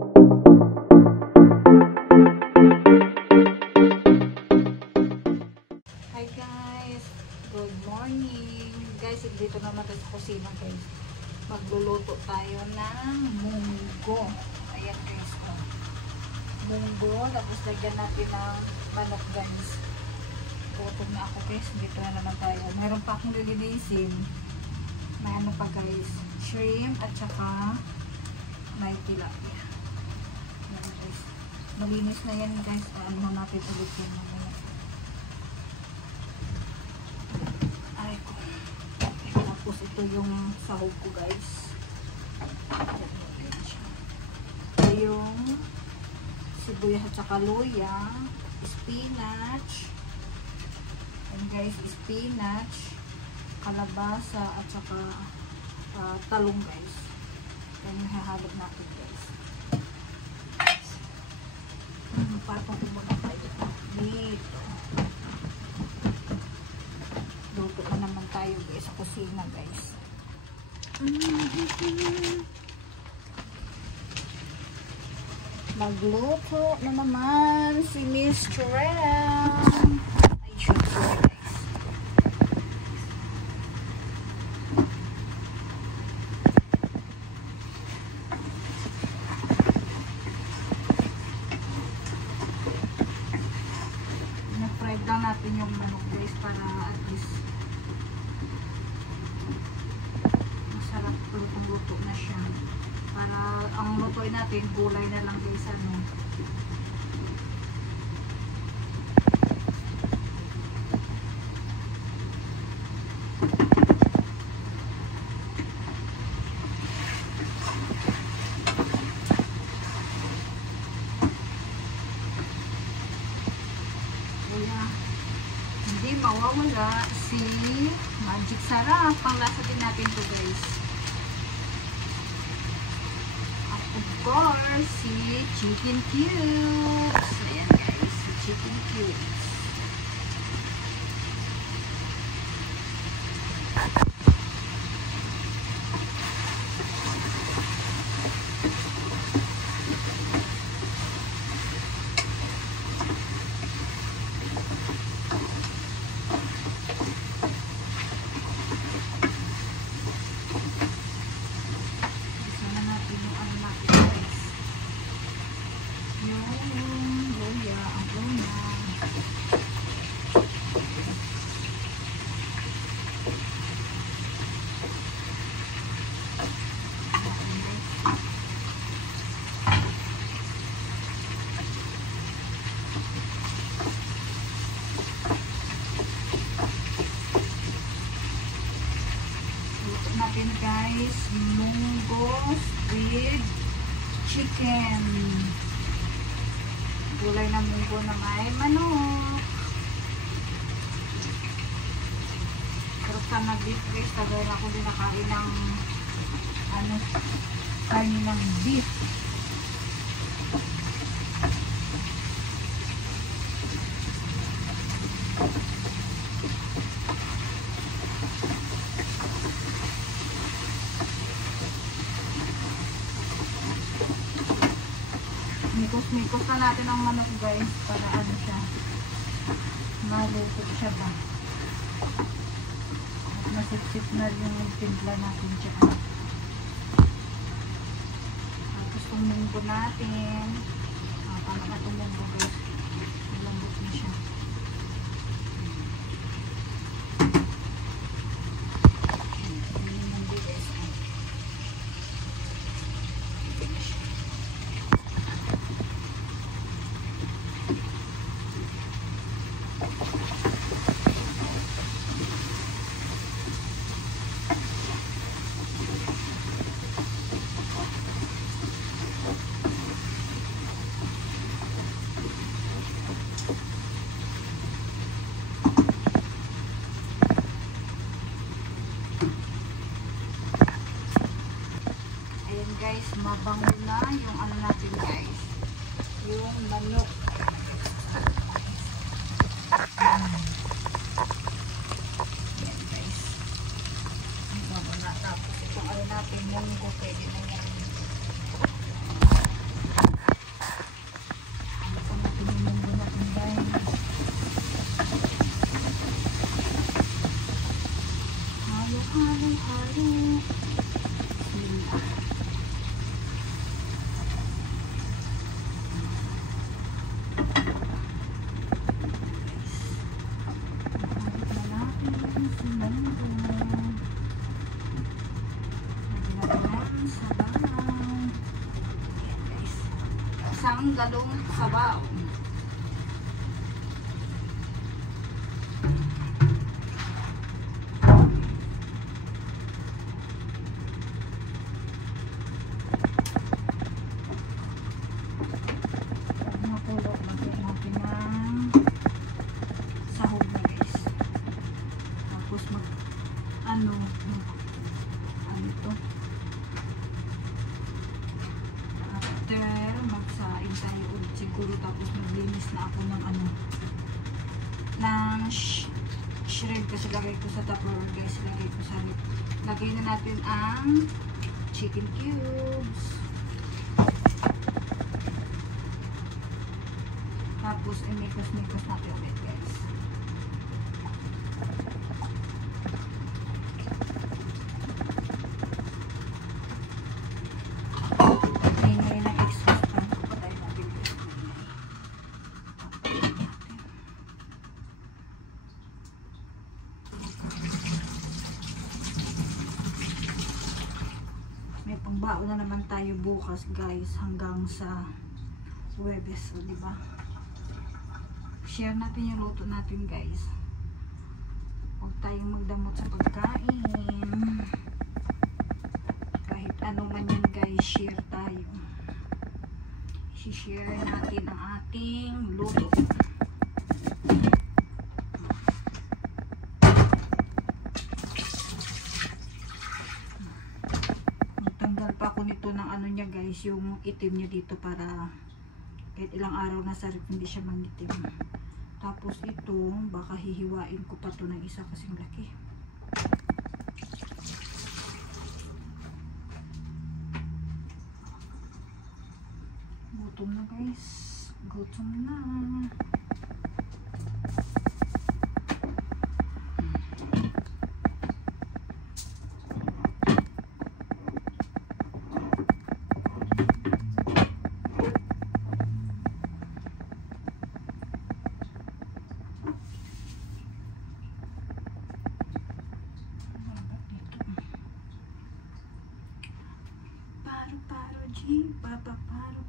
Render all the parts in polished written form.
Hi guys, good morning guys. Dito naman tayo sa kusina guys. Magluluto tayo ng munggo. Ayan guys, oh. Munggo, tapos lagyan natin ng manok guys. Gutom na ako guys. Dito na naman tayo. Mayroon pa akong lilinisin. May ano pa guys, shrimp at saka may tilapia. Ayan guys, malinis na yan guys. Ano natin ulit yan mamaya. Ay ko. Tapos ito yung sahog ko guys. Ito yung sibuyas at saka luya, spinach. And guys, spinach, kalabasa at saka talong guys. Yan yung hahalog natin guys. Patong umaga tayo dito. Luto na naman tayo guys sa kusina guys. Magluto na naman si Miss Trem. Ay, shoot guys. Na-fried lang natin yung manok guys para at least masarap luto na siya. Para ang lutoy natin, gulay na lang guys, ano. Kaya hindi mawawala si Magic Sarap. Panglasa din natin to guys. Of course, si Chicken Cubes. Ayan guys, si Chicken Cubes. Natin guys, munggo with chicken. Gulay na munggo na may manok. Pero sa na-beef guys, tagay ako din nakain ng ano, kain ng beef. Mikos na natin ang manok guys para ano siya, maluto siya ba at masip-sip na yung timpla natin siya. Tapos tumunggo natin, tama na tumunggo guys, malambot na siya. Guys, mabango na yung ano natin guys, yung manok. Yan guys, mabango na. Tapos itong ano natin, munggo, pwede na yan. ng galong sabaw. Mapulot natin ng sahog na guys. Tapos ano ito, after magsaing tayo ulit siguro, tapos maglinis na ako ng ng shrimp kasi lagay ko sa Tupperware guys, lagay na natin ang chicken cubes, tapos imikos-mikos natin ulit guys. May pangbaon na naman tayo bukas guys hanggang sa Huwebes, so diba? Share natin yung luto natin guys. Huwag tayong magdamot sa pagkain. Kahit ano man yan guys, share tayo. I-share natin ang ating luto. Pa ako nito ng ano niya guys, yung itim niya dito, para kahit ilang araw na sa ref hindi siya mangitim. Tapos ito, baka hihiwain ko pa to ng isa kasing laki. Gutom na guys, gutom na.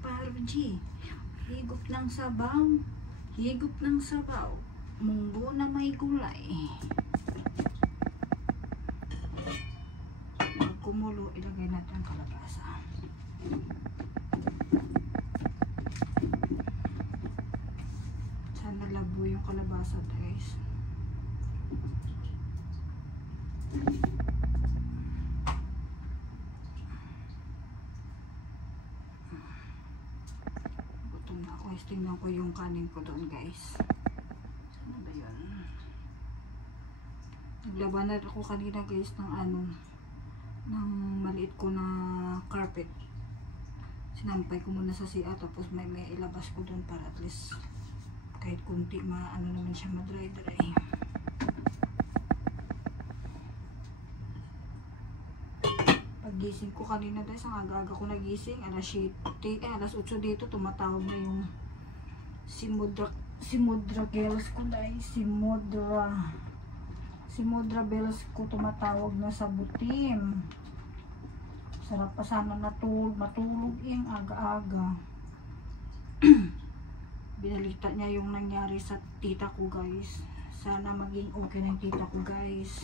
Paro G, higop ng sabaw, munggo na may gulay. Pag kumulo, ilagay natin ang kalabasa. Sana labo yung kalabasa guys. Tingnan ko yung kanin ko doon guys. Ano ba yun? Naglaban na ako kanina guys ng maliit ko na carpet. Sinampay ko muna sa CR, tapos may ilabas ko doon para at least kahit kunti naman siya madry. Pagising ko kanina guys, ang aga-aga ko nagising, alas 8 dito, tumatawag na yung si Mudra Girls ko dahil si Mudra Bells ko tumatawag na sa butim. Sarap pa sana matulog yung aga-aga. Binalita niya yung nangyari sa tita ko guys. Sana maging okay na yung tita ko guys.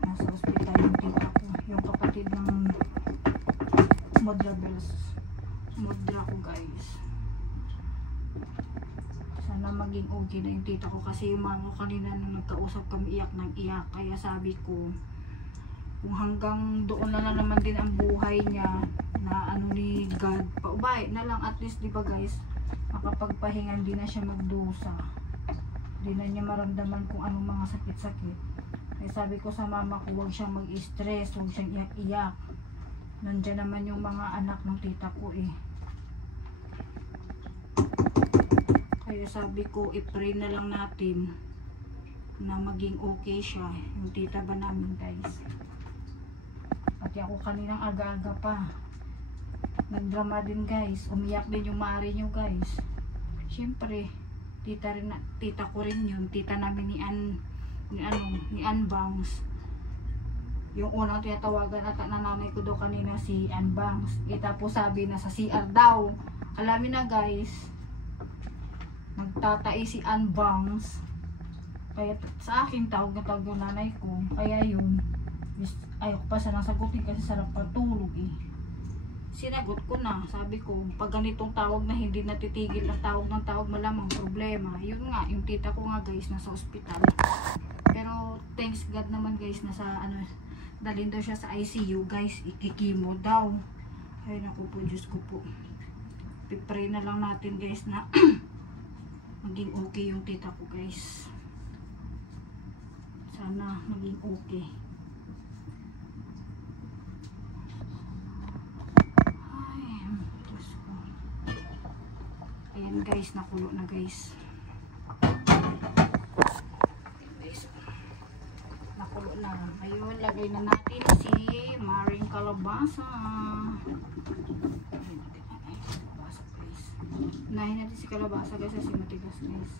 Nasa ospital yung tita ko, yung kapatid ng Mudra Bells, Mudra ko guys. Sana maging okay na yung tita ko, kasi yung mga kanina nung nagkausap kami, iyak ng iyak. Kaya sabi ko, kung hanggang doon na naman din ang buhay niya na ni God, paubay na lang at least, di ba guys, makapagpahinga, di na siya magdusa, di na niya maramdaman kung anong mga sakit-sakit. Kaya sabi ko sa mama ko, huwag siyang mag-stress, huwag siyang iyak-iyak. Nandiyan naman yung mga anak ng tita ko eh. Kaya sabi ko, i-pray na lang natin na maging okay siya, yung tita ba namin guys. Pati ako kaninang aga-aga pa, nagdrama din guys, umiyak din yung mari nyo guys. Siyempre, tita ko rin yun, tita namin ni Ann Bangs. Yung unang tinatawagan ata na nanay ko daw kanina si Ann Bangs. Tapos sabi na sa CR daw. Alamin na guys, nagtatai si Ann Bangs. Kaya sa akin tawag yung nanay ko. Kaya yun, ayoko pa siya nang sagutin kasi sarap patulog eh. Sinagot ko na, sabi ko, pag ganitong tawag na hindi natitigil ang tawag ng tawag, malamang problema. Yun nga, yung tita ko nga guys, nasa ospital. Pero thanks God naman guys, nasa ano, dalhin daw siya sa ICU guys, ikikimo daw. Ay naku po, Diyos ko po. Pipray na lang natin guys na maging okay yung tita ko guys. Sana maging okay. Ayan guys, nakulo na guys. Nakulo na. Ngayon, lagay na natin si maring kalabasa. Unahin natin si kalabasa guys kasi matigas guys.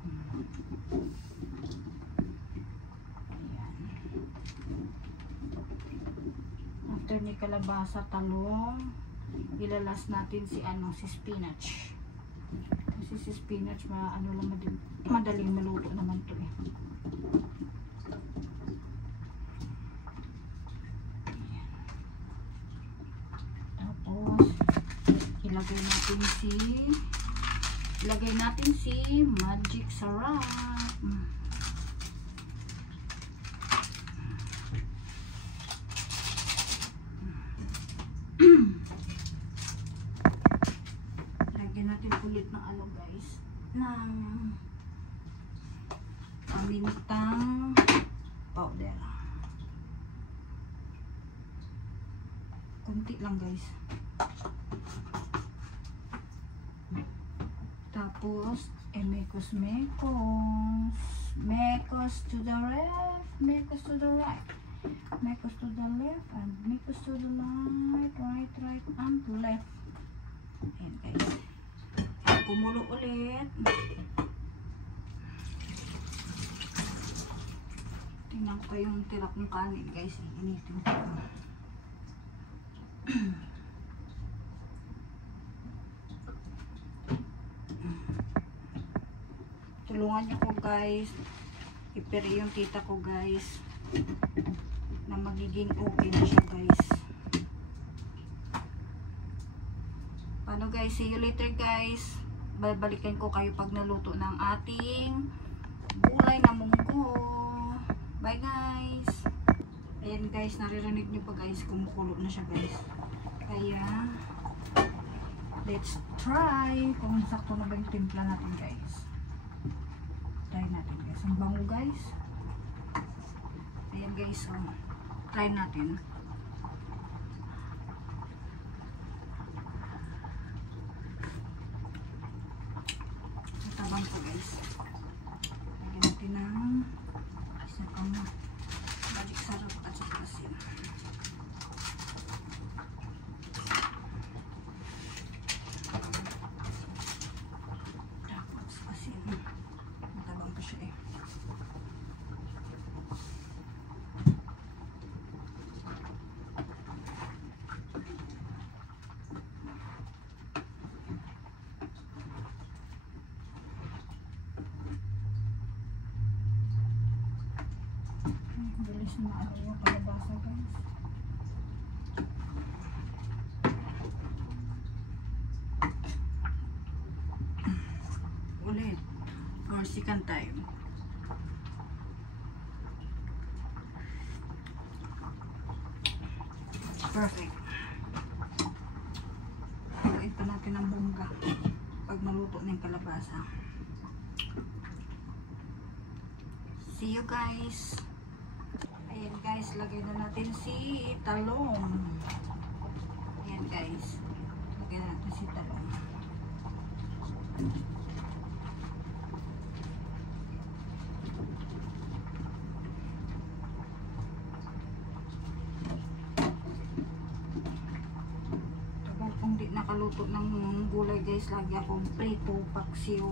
Ayan. After ni kalabasa, talong. Ilalas natin si si spinach. Kasi si spinach madaling maluto naman to eh. Ayan. Tapos ilagay natin si magic sarap. Ulit na ano guys, ng pamintang powder. Kunti lang guys. Tapos mekos to the left, mekos to the right, mekos to the left, and mekos to the right, right and left. Ayan guys, kumulo ulit. Tingnan ko yung tirak ng kanin guys, initin ko. Tulungan niyo ko guys, ipiri yung tita ko guys, na magiging okay na siya guys. Paano guys, see you later guys. Babalikan ko kayo pag naluto ng ating gulay na munggo. Bye guys. Ayan guys, naririnig nyo pa guys, kumukulo na siya guys. Kaya let's try kung sakto na ba yung timpla natin guys. Try natin guys. Ang bango guys. Ayan guys, try natin. Tabang ko guys. Lagyan natin ng isa pang magic sarap at saka asin. Tapos asin. Matabang ko siya eh. Bilis na ano yung kalabasa guys. Ulit for second time. Perfect. Haluin pa natin ang bongga pag naluto na yung kalabasa. See you guys. Ayan guys, lagay na natin si talong. Ayan guys, lagay na natin si talong. Kapag kung di nakaluto ng gulay guys, lagi akong prito, paksiw.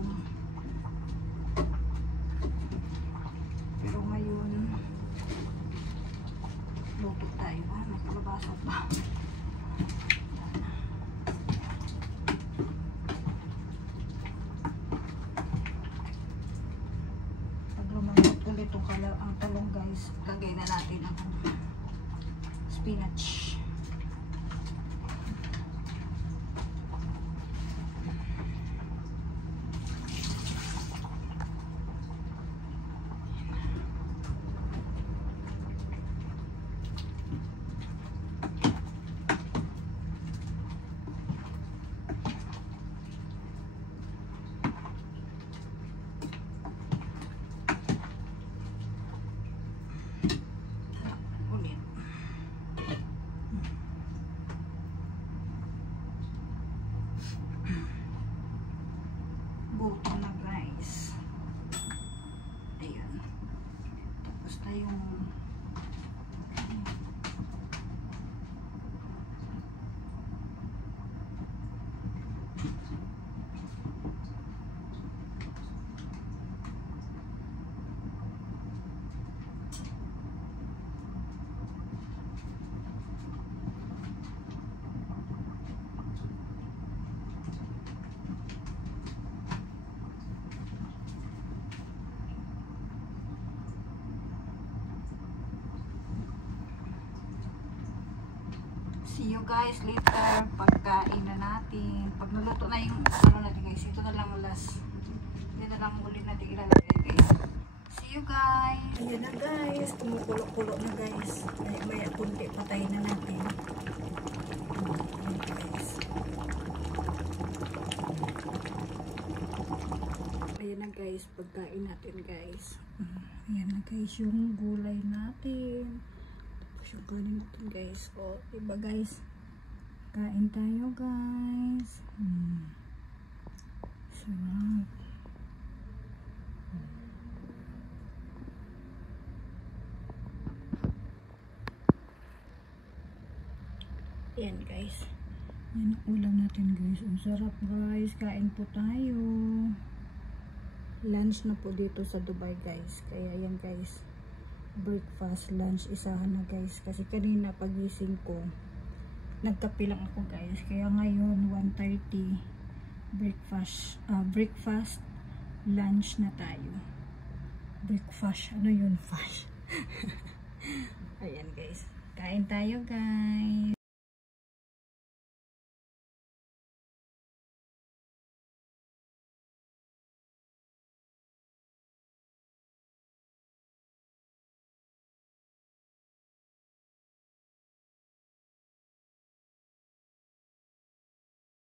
Pero ngayon See you guys later. Pagkain na natin. Pag naluto na yung ano natin guys. Ito na lang last. Ito na lang ulit natin ilalagay guys. See you guys. Ayan na guys. Kumukulo-kulo na guys. Maya kunti patayin na natin. Ayan guys. Ayan na guys. Pagkain natin guys. Ayan na guys yung gulay natin. Tapos yung kanin natin guys. O, diba guys? Kain tayo guys. Sarap. Ayan guys. Yan ang ulam natin guys. Ang sarap guys. Kain po tayo. Lunch na po dito sa Dubai guys. Kaya yan guys. Breakfast, lunch, isahan na guys. Kasi kanina pagising ko, nagkape lang ako guys. Kaya ngayon 1:30 breakfast, lunch na tayo. Breakfast, ano yun? Fast. Ayan guys. Kain tayo guys.